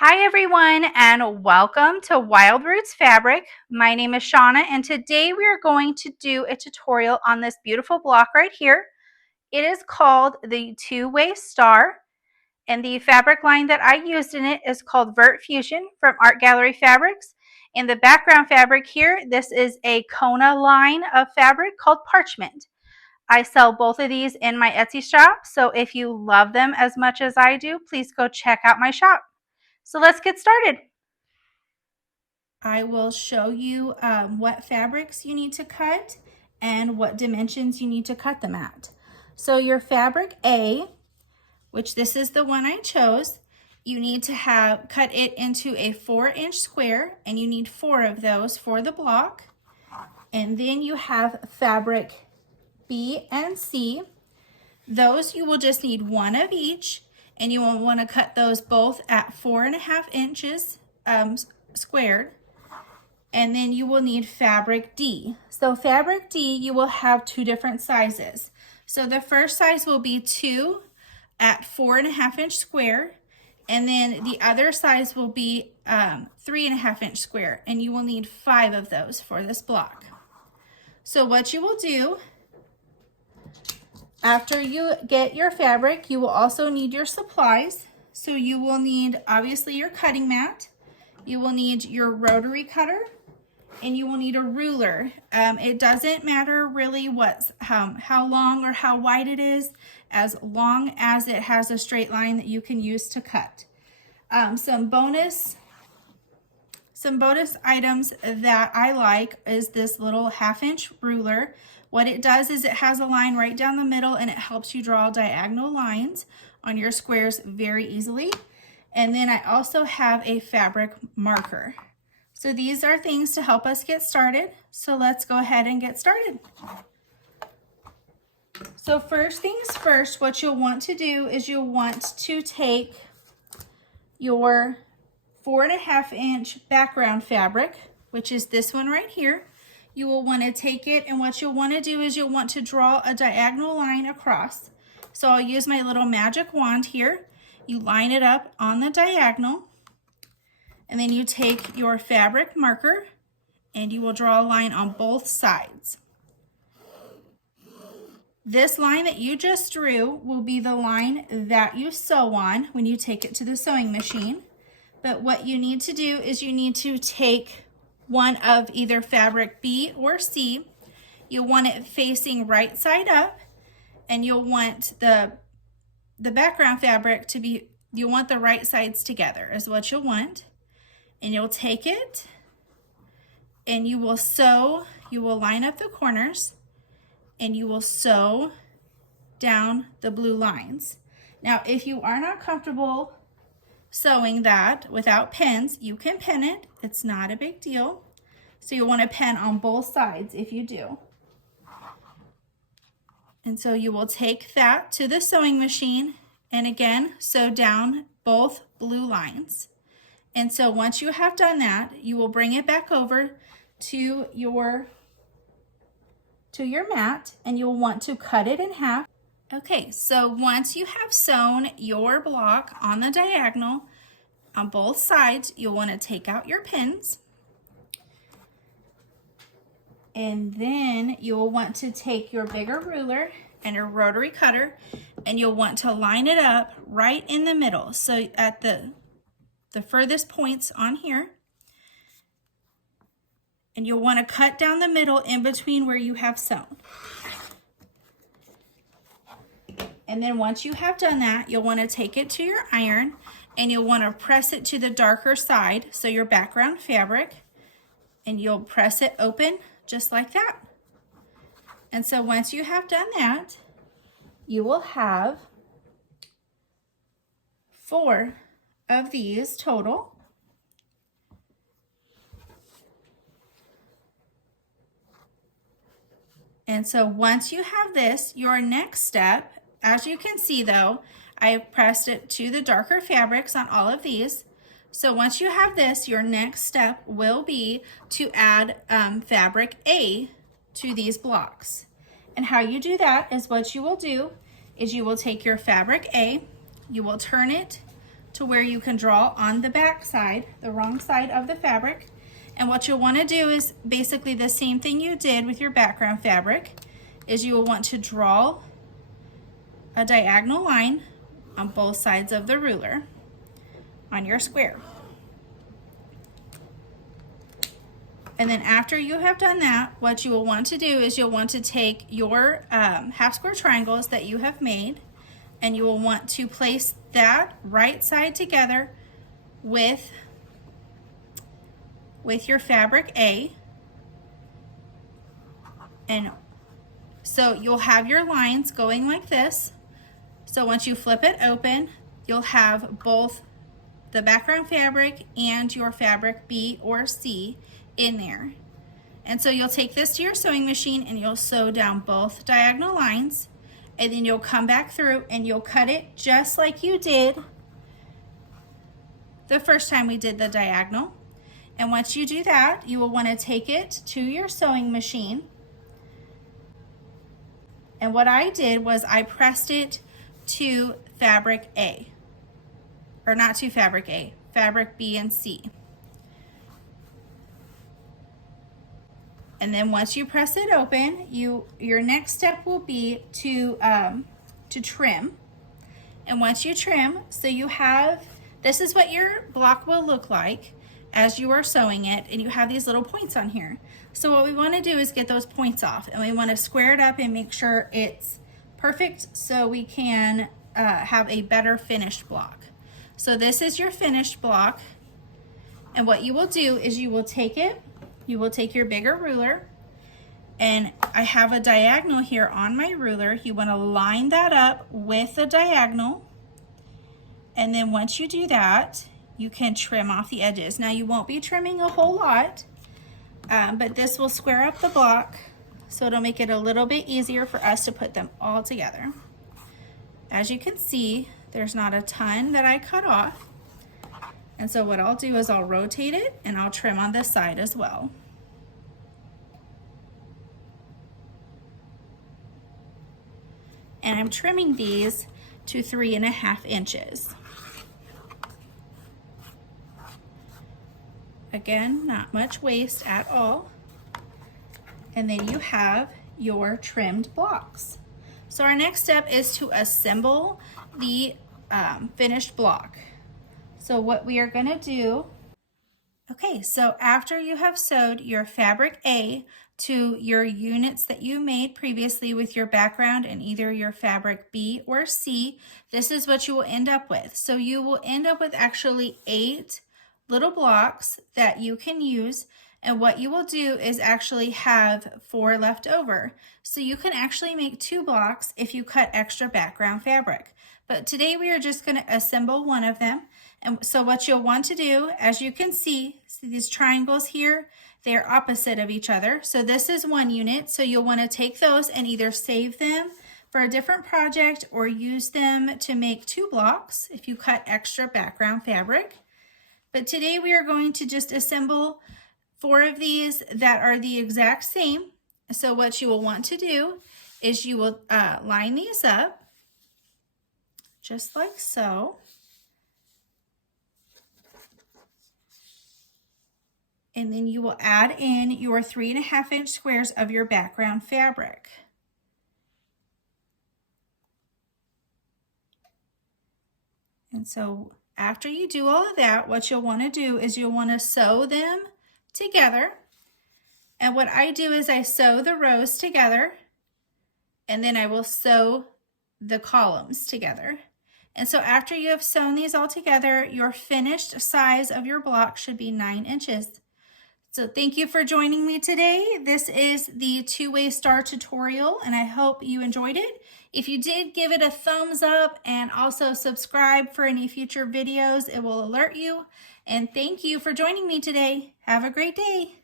Hi everyone and welcome to Wild Roots Fabric. My name is Shauna and today we are going to do a tutorial on this beautiful block right here. It is called the Two-Way Star and the fabric line that I used in it is called Vert Fusion from Art Gallery Fabrics. And the background fabric here, this is a Kona line of fabric called Parchment. I sell both of these in my Etsy shop, so if you love them as much as I do, please go check out my shop. So let's get started. I will show you what fabrics you need to cut and what dimensions you need to cut them at. So your fabric A, which this is the one I chose, you need to cut it into a 4-inch square, and you need 4 of those for the block. And then you have fabric B and C. Those you will just need 1 of each, and you will want to cut those both at 4.5 inches squared. And then you will need fabric D. So fabric D, you will have 2 different sizes. So the first size will be 2 at 4.5-inch square, and then the other size will be 3.5-inch square, and you will need 5 of those for this block. So what you will do, after you get your fabric, you will also need your supplies. So you will need, obviously, your cutting mat. You will need your rotary cutter, and you will need a ruler. It doesn't matter really how long or how wide it is, as long as it has a straight line that you can use to cut. Some bonus items that I like is this little 1/2-inch ruler. What it does is it has a line right down the middle, and it helps you draw diagonal lines on your squares very easily. And then I also have a fabric marker. So these are things to help us get started. So let's go ahead and get started. So first things first, what you'll want to do is you'll want to take your 4.5-inch background fabric, which is this one right here. You will want to take it, and what you'll want to do is you'll want to draw a diagonal line across. So I'll use my little magic wand here. You line it up on the diagonal. And then you take your fabric marker and you will draw a line on both sides. This line that you just drew will be the line that you sew on when you take it to the sewing machine. But what you need to do is you need to take one of either fabric B or C. You'll want it facing right side up, and you'll want the background fabric to be, you want the right sides together is what you'll want. And you'll take it and you will sew, you will line up the corners and you will sew down the blue lines. Now, if you are not comfortable sewing that without pins, you can pin it. It's not a big deal. So you'll want to pin on both sides if you do. And so you will take that to the sewing machine and again, sew down both blue lines. And so once you have done that, you will bring it back over to your mat, and you'll want to cut it in half. Okay, so once you have sewn your block on the diagonal on both sides, you'll want to take out your pins. And then you'll want to take your bigger ruler and your rotary cutter, and you'll want to line it up right in the middle. So at the furthest points on here, and you'll want to cut down the middle in between where you have sewn. And then once you have done that, you'll want to take it to your iron, and you'll want to press it to the darker side, so your background fabric, and you'll press it open just like that. And so once you have done that, you will have 4 of these total. And so once you have this, your next step, as you can see though, I have pressed it to the darker fabrics on all of these. So once you have this, your next step will be to add fabric A to these blocks. And how you do that is what you will do is you will take your fabric A, you will turn it to where you can draw on the back side, the wrong side of the fabric. And what you'll want to do is basically the same thing you did with your background fabric, is you will want to draw a diagonal line on both sides of the ruler on your square. And then after you have done that, what you will want to do is you'll want to take your half square triangles that you have made, and you will want to place that right side together with your fabric A. And so you'll have your lines going like this. So once you flip it open, you'll have both the background fabric and your fabric B or C in there. And so you'll take this to your sewing machine and you'll sew down both diagonal lines, and then you'll come back through and you'll cut it just like you did the first time we did the diagonal. And once you do that, you will want to take it to your sewing machine. And what I did was I pressed it to fabric A, or not to fabric A, fabric B and C. And then once you press it open, your next step will be to trim. And once you trim, so you have, this is what your block will look like as you are sewing it, and you have these little points on here. So what we want to do is get those points off, and we want to square it up and make sure it's perfect so we can have a better finished block. So this is your finished block, and what you will do is you will take your bigger ruler, and I have a diagonal here on my ruler. You want to line that up with the diagonal, and then once you do that, you can trim off the edges. Now you won't be trimming a whole lot, but this will square up the block, so it'll make it a little bit easier for us to put them all together. As you can see, there's not a ton that I cut off. And so what I'll do is I'll rotate it and I'll trim on this side as well. And I'm trimming these to 3.5 inches. Again, not much waste at all. And then you have your trimmed blocks. So our next step is to assemble the finished block. So what we are going to do, okay, so after you have sewed your fabric A to your units that you made previously with your background and either your fabric B or C, this is what you will end up with. So you will end up with actually 8 little blocks that you can use, and what you will do is actually have 4 left over. So you can actually make 2 blocks if you cut extra background fabric. But today we are just going to assemble one of them. And so what you'll want to do, as you can see these triangles here, they're opposite of each other. So this is one unit. So you'll want to take those and either save them for a different project or use them to make 2 blocks if you cut extra background fabric. But today we are going to just assemble 4 of these that are the exact same. So what you will want to do is you will line these up just like so. And then you will add in your 3.5 inch squares of your background fabric. And so after you do all of that, what you'll want to do is you'll want to sew them together. And what I do is I sew the rows together, and then I will sew the columns together. And so after you have sewn these all together, your finished size of your block should be 9 inches. So thank you for joining me today. This is the 2-way star tutorial, and I hope you enjoyed it. If you did, give it a thumbs up and also subscribe for any future videos. It will alert you. And thank you for joining me today. Have a great day.